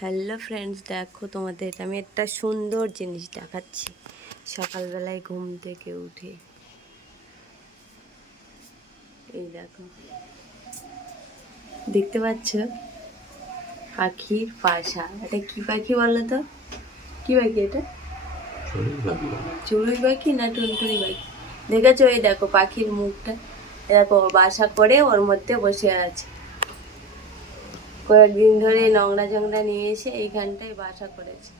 Hello friends, দেখো তোমাদের আমি একটা সুন্দর জিনিস দেখাচ্ছি। সকালবেলায় ঘুম থেকে উঠে এই দেখো, দেখতে পাচ্ছ পাখির বাসা। এটা কি পাখি বলো তো? কি পাখি এটা? চড়ুই পাখি না টুনটুনি পাখি? দেখেছো? এই দেখো পাখির মুখটা, দেখো বাসা করে ওর মধ্যে বসে আছে। কয়েকদিন ধরে নোংরা জংরা নিয়ে এসে এইখানটায় বাসা করেছে।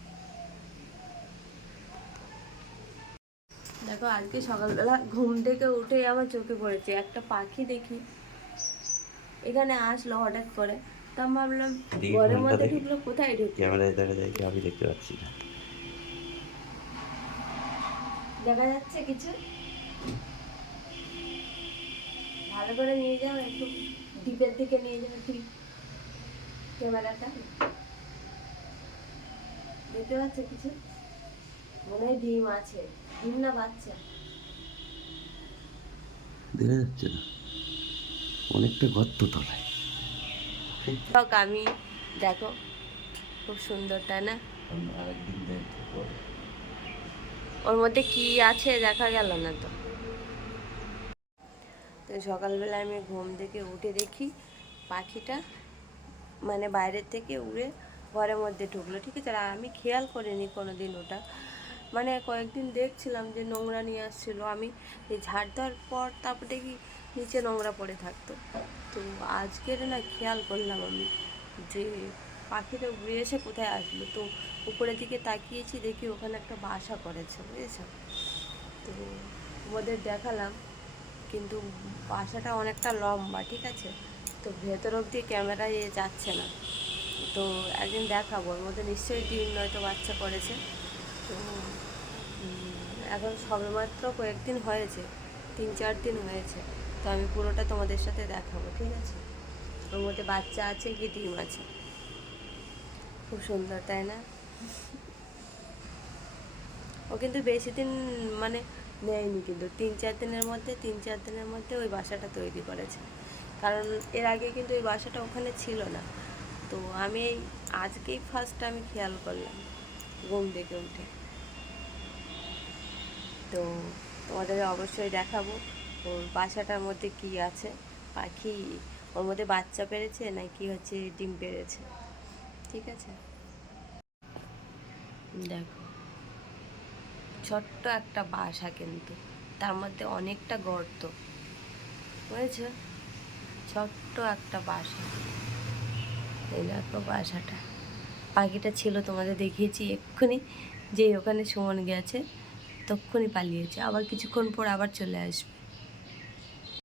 দেখো আজকে সকালবেলা ঘুম থেকে উঠে আমার চোখে পড়েছে একটা পাখি। দেখি এখানে আসলো হঠাৎ করে, তা আমি ভাবলাম ঘরের মধ্যে ঢুকলো, কোথায় ঢুকলো? ক্যামেরায় দেখা যায় কি আমি দেখতে পাচ্ছি না। দেখা যাচ্ছে কিছু? ভালো করে নিয়ে যাও, একটু ডিপের দিকে নিয়ে যাও ঠিক ক্যামেরাটা। দেখতে পাচ্ছ কিছু? মনে হয় ডিম আছে। ডিম না বাচ্চা? দেখা যাচ্ছে না, অনেকটা গর্ত তলায়। আমি দেখো, খুব সুন্দর তাই না? ওর মধ্যে কি আছে দেখা গেল না তো। তো সকালবেলা আমি ঘুম থেকে উঠে দেখি পাখিটা মানে বাইরের থেকে উড়ে ঘরের মধ্যে ঢুকলো, ঠিক আছে। আর আমি খেয়াল করিনি কোনো দিন ওটা, মানে কয়েকদিন দেখছিলাম যে নোংরা নিয়ে আসছিলো, আমি এই ঝাড় দেওয়ার পর তারপর দেখি নিচে নোংরা পড়ে থাকতো। তো আজকের না খেয়াল করলাম আমি যে পাখিটা উড়ে এসে কোথায় আসলো। তো উপরের দিকে তাকিয়েছি, দেখি ওখানে একটা বাসা করেছে, বুঝেছ। তো ওদের দেখালাম, কিন্তু বাসাটা অনেকটা লম্বা, ঠিক আছে। তো ভেতর অবধি ক্যামেরায় যাচ্ছে না। তো একদিন দেখাবো, ওর মধ্যে নিশ্চয়ই ডিম নয়তো বাচ্চা করেছে। তো এখন সবেমাত্র কয়েকদিন হয়েছে, 3-4 দিন হয়েছে। তো আমি পুরোটা তোমাদের সাথে দেখাবো, ঠিক আছে। ওর মধ্যে বাচ্চা আছে কি ডিম আছে। খুব সুন্দর তাই না? ও কিন্তু বেশি দিন মানে নেয়নি, কিন্তু 3-4 দিনের মধ্যে ওই বাসাটা তৈরি করেছে। কারণ এর আগে কিন্তু ওই বাসাটা ওখানে ছিল না। তো আমি আজকেই ফার্স্ট আমি খেয়াল করলাম ঘুম থেকে উঠে। তো তোমাদের অবশ্যই দেখাবো ওর বাসাটার মধ্যে কি আছে। পাখি ওর মধ্যে বাচ্চা পেরেছে নাকি হচ্ছে ডিম পেরেছে, ঠিক আছে। দেখো ছোট্ট একটা বাসা, কিন্তু তার মধ্যে অনেকটা গর্ত, বুঝেছো? ছোট্ট একটা বাসা। এই দেখো বাসাটা, পাখিটা ছিল তোমাদের দেখিয়েছি এক্ষুনি, যে ওখানে সুমন গেছে তক্ষুনি পালিয়েছে, আবার কিছুক্ষণ পর আবার চলে আসবে।